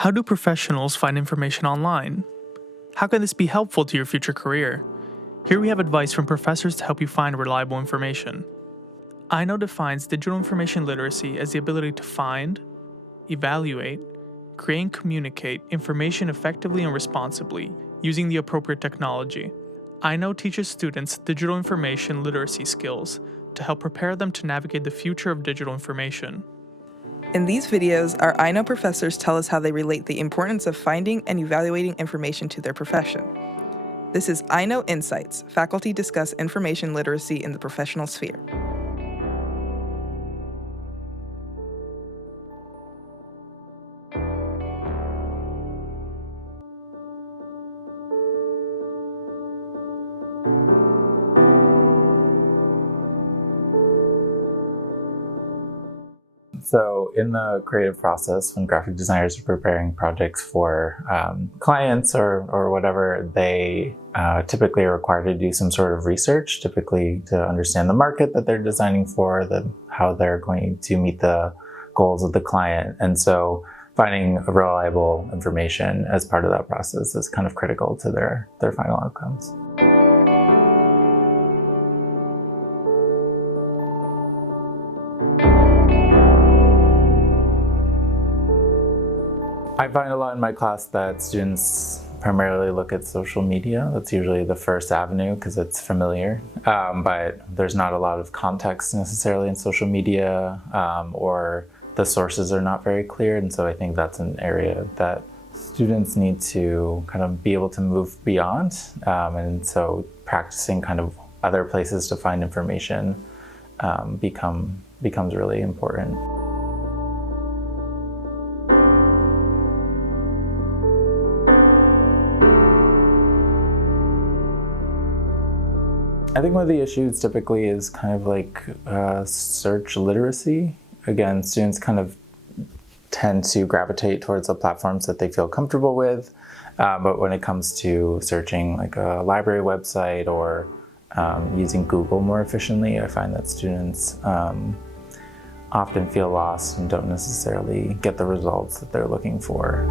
How do professionals find information online? How can this be helpful to your future career? Here we have advice from professors to help you find reliable information. I know defines digital information literacy as the ability to find, evaluate, create and communicate information effectively and responsibly using the appropriate technology. I know teaches students digital information literacy skills to help prepare them to navigate the future of digital information. In these videos, our I Know professors tell us how they relate the importance of finding and evaluating information to their profession. This is I Know Insights, faculty discuss information literacy in the professional sphere. So in the creative process, when graphic designers are preparing projects for clients or whatever, they typically are required to do some sort of research, typically to understand the market that they're designing for, how they're going to meet the goals of the client. And so finding reliable information as part of that process is kind of critical to their final outcomes. I find a lot in my class that students primarily look at social media. That's usually the first avenue because it's familiar, but there's not a lot of context necessarily in social media, or the sources are not very clear. And so I think that's an area that students need to kind of be able to move beyond. And so practicing kind of other places to find information becomes really important. I think one of the issues typically is kind of like search literacy. Again, students kind of tend to gravitate towards the platforms that they feel comfortable with, but when it comes to searching like a library website or using Google more efficiently, I find that students often feel lost and don't necessarily get the results that they're looking for.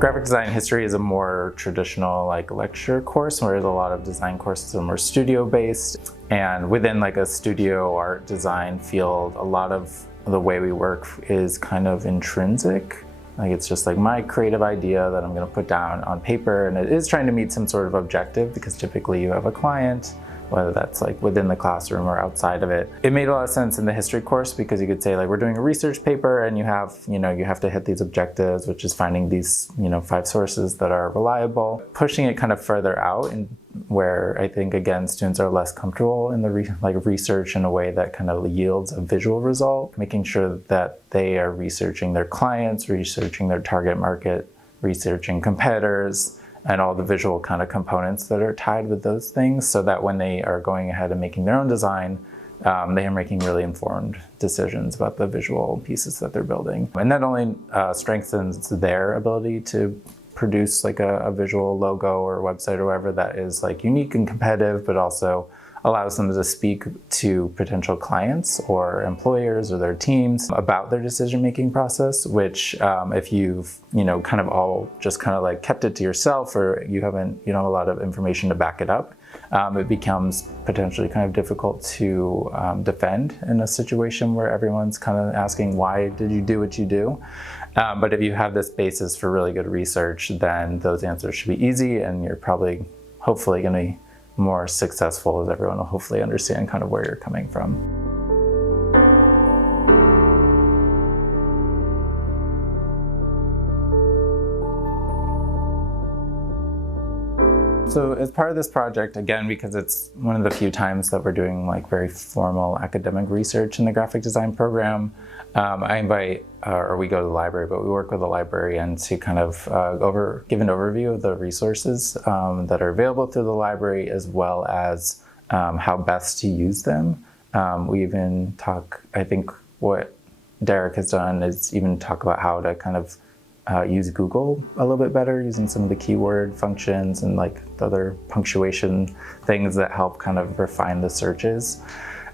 Graphic design history is a more traditional lecture course, whereas a lot of design courses are more studio based. And within a studio art design field, a lot of the way we work is kind of intrinsic. It's just my creative idea that I'm going to put down on paper, and it is trying to meet some sort of objective because typically you have a client, whether that's within the classroom or outside of it. It made a lot of sense in the history course because you could say we're doing a research paper and you have to hit these objectives, which is finding these 5 sources that are reliable. Pushing it kind of further out, and where I think again students are less comfortable in the research in a way that kind of yields a visual result, making sure that they are researching their clients, researching their target market, researching competitors, and all the visual kind of components that are tied with those things, so that when they are going ahead and making their own design, they are making really informed decisions about the visual pieces that they're building. And that only strengthens their ability to produce a visual logo or website or whatever that is unique and competitive, but also allows them to speak to potential clients or employers or their teams about their decision-making process, which if you've kind of all just kind of kept it to yourself, or you haven't a lot of information to back it up, it becomes potentially kind of difficult to defend in a situation where everyone's kind of asking, why did you do what you do? But if you have this basis for really good research, then those answers should be easy, and you're probably hopefully going to be more successful, as everyone will hopefully understand kind of where you're coming from. So as part of this project, again, because it's one of the few times that we're doing very formal academic research in the graphic design program, I invite, or we go to the library, but we work with a librarian to kind of give an overview of the resources that are available through the library, as well as how best to use them. We even talk, I think what Derek has done is even talk about how to kind of use Google a little bit better, using some of the keyword functions and like the other punctuation things that help kind of refine the searches.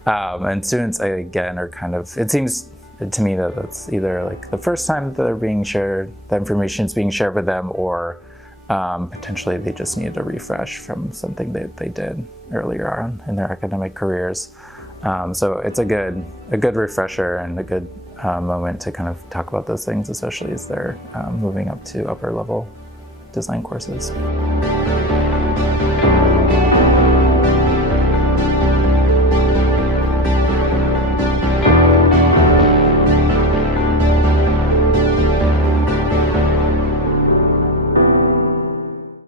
And students, again, are kind of, it seems to me that that's either like the first time that they're being shared, the information is being shared with them, or potentially they just need a refresh from something that they did earlier on in their academic careers. So it's a good refresher and a good moment to kind of talk about those things, especially as they're moving up to upper level design courses.